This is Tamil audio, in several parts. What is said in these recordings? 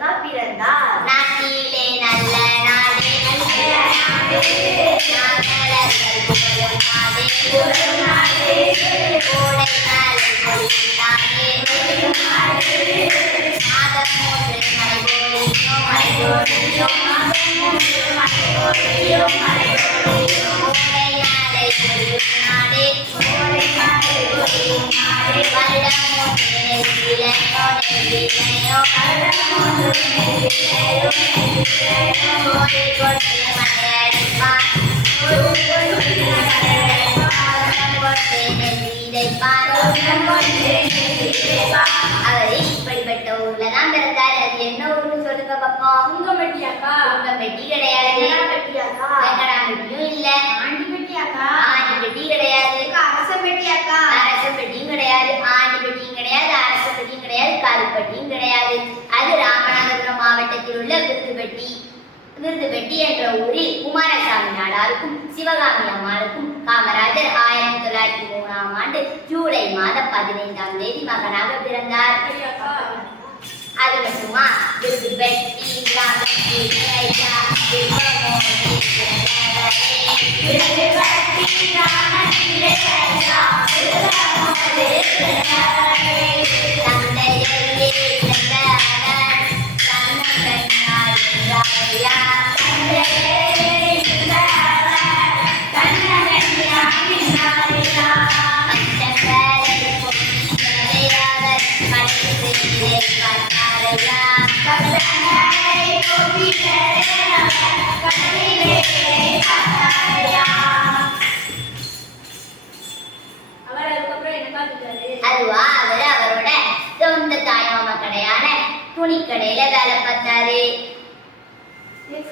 நாளுக்கா பிறந்தார். நாட்டிலே நல்ல நாடே நாடர்கள் புகழும் நாடே கோடை நாளை பொழியும் நாடே மாதம் மூன்று மழை பொழியும் கோடை நாளை பொழியும் நாடே வருடம் மூன்று நெல்லிலையோ கோடை கொண்டு மலையடிப்பான் அவரு இப்படிப்பட்ட ஊர்ல தான் பிறந்தாரு. அது என்ன ஊர்னு சொல்லுங்க பாப்போம். உங்கம்பட்டியாக்கா? உங்கம்பட்டி கிடையாது. வெங்கடாம்பட்டியும் இல்ல. ஆண்டிப்பட்டியாக்கா? ஆண்டிப்பட்டி கிடையாது. அரசம்பட்டியாக்கா? அரசம்பட்டியும் கிடையாது. ஆண்டிப்பட்டியும் கிடையாது. அரசம்பட்டியும் கிடையாது. கருப்பட்டியும் கிடையாது. அது ராமநாதபுரம் மாவட்டத்தில் உள்ள விருதுபட்டி. விருதுபட்டி என்ற ஊரில் குமாரசாமி நாடாருக்கும் சிவகாமி அம்மாளுக்கும் காமராஜர் 1903ஆம் ஆண்டு ஜூலை மாதம் 15ஆம் தேதி மகனாக பிறந்தார். அது மட்டுமா, விருதுபட்டி அதுவா, அவரு அவரோட சொந்த தாய்மாமா கடையான துணிக்கடையில வேலை பார்த்தாரு.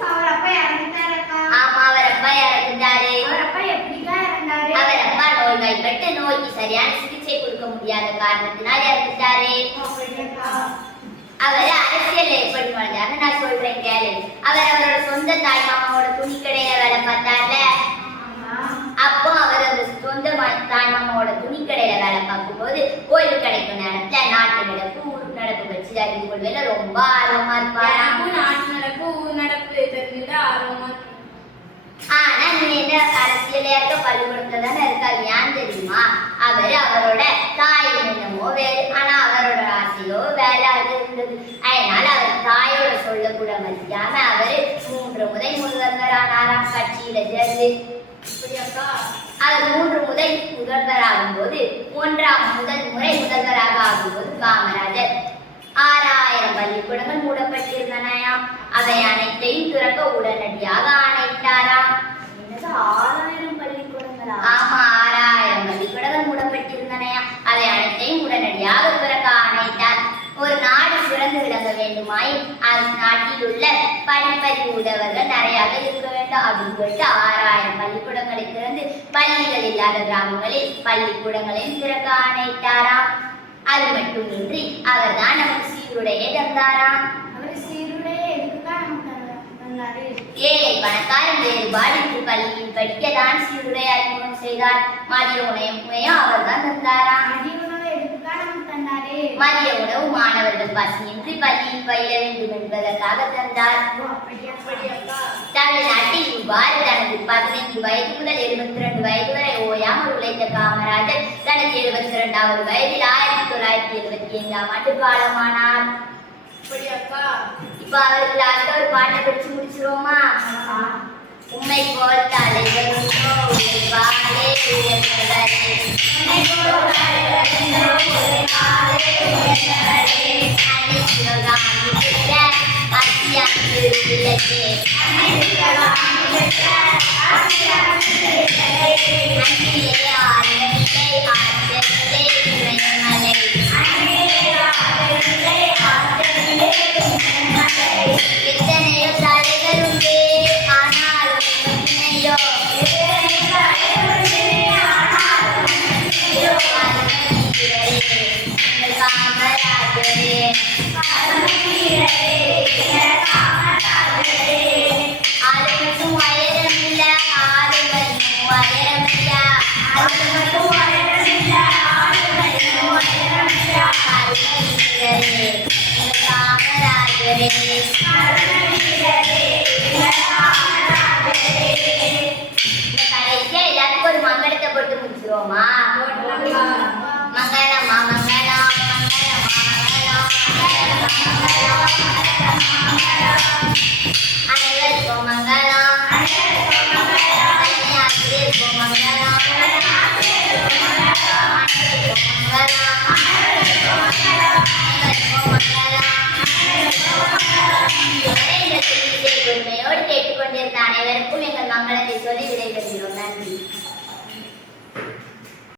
அவர் அப்பா இறந்துட்டாரக்கா? ஆமா, அவர் அப்பா இறந்துட்டாரு. அவர் அப்பா எப்படிக்கா இறந்தாரு? அவர் அப்பா நோய்வாய்ப்பட்டு நோய்க்கு சரியான சிகிச்சை கொடுக்க முடியாத காரணத்தினால் இறந்துட்டாரு. அவர் அரசியல் எப்படி நுழைஞ்சாருன்னு நான் சொல்றேன் கேளு. அவர் அவரோட சொந்த தாய்மாமாவோட துணிக்கடையில வேலை பார்த்தார்ல, அப்போ அவர் அந்த சொந்த தாய்மாமாவோட துணிக்கடையில வேலை பார்க்கும்போது ஓய்வு கிடைக்கும் நேரத்துல நாட்டு நடப்பு ஊர் நடப்பு வச்சு அறிந்து கொள்வதில ரொம்ப ஆர்வமா இருப்பாரு. நாட்டு நடப்பு ஊர் நடப்பு தெரிஞ்சுட்டு ஆர்வமா. ஆனா நீ என்ன அரசியல இருக்க பள்ளிக்கூடத்துல தானே இருக்காரு. ஏன் தெரியுமா, அவரு அவரோட தாய் என்னமோ வேறு, ஆனா அவரோட ஆசையோ வேற அது இருந்தது. அதனால அவர் தாயோட சொல்ல கூட மதிக்காம அவரு 3 முறை முதல்வரானாராம் கட்சியில சேர்ந்து. அவர் 3 முறை முதல்வராகும் போது 1ஆம் முதல் முறை முதல்வராக ஆகும்போது காமராஜர் 6000 பள்ளிக்கூடங்கள் மூடப்பட்டிருந்தனையாம். அவை அனைத்தையும் திறக்க உடனடியாக ஆணையிட்டாராம். 6000 பள்ளிக்கூடங்களா? ஆமா, 6000 பள்ளிக்கூடங்கள் மூடப்பட்டிருந்தனையாம். அவை அனைத்தையும் உடனடியாக திறக்க ஆணையிட்டார். ஒரு நாடு சிறந்து விளங்க வேண்டுமாய் அந்நாட்டில் உள்ள படிப்பறிவு உள்ளவர்கள் நிறைய இருக்க வேண்டும் அப்படின்னு சொல்லிட்டு 6000 பள்ளிக்கூடங்களை திறந்து பள்ளிகள் இல்லாத கிராமங்களில் பள்ளிக்கூடங்களையும் திறக்க ஆணையிட்டாராம். அது மட்டுமின்றி அவர் தான் நமக்கு சீருடையை தந்தாராம். அவர் சீருடைய எதுக்குதான் நமக்கு தந்தாரு? ஏழை பணக்காரன் வேறுபாடு பள்ளியில் படிக்கத்தான் சீருடை அறிமுகம் செய்தார். மதிய உணவையும் அவர் தான் தந்தாராம். மதிய உணவு எதுக்குதான் நமக்கு தந்தாரு? மதிய உணவு மாணவர்கள் பசியின்றி பள்ளியில் பயில வேண்டும் என்பதற்காக தந்தார். தமிழ்நாட்டில் இவ்வாறு தனது 15 வயது முதல் 72 வயது வரை ஓயாமல் உழைத்த காமராஜர் தனது 72வது வயதில் 1975ஆம் ஆண்டு காலமானார். இப்ப அவருக்கு லாஸ்டா ஒரு பாட்டை படிச்சு முடிச்சிருவோமா? உம்மை போல் தலைவர் உழைப்பாளே உயர்ந்தவரே, உம்மை போல் தலைவர் அன்னை சிவகாமி பெற்ற அத்தியாங்கு பிள்ளையே, அன்பிலே ஆரம்பிலே ஆற்றலே இறைமலை, எத்தனையோ தலைவர் உண்டு ஆனாலும் எத்தனையோ காமராஜரே அது மட்டும் உயரமில்ல ஆளுமையும் உயரமில்ல, அது மட்டும் உயரமில்ல ஆளுமையும் காமராஜரே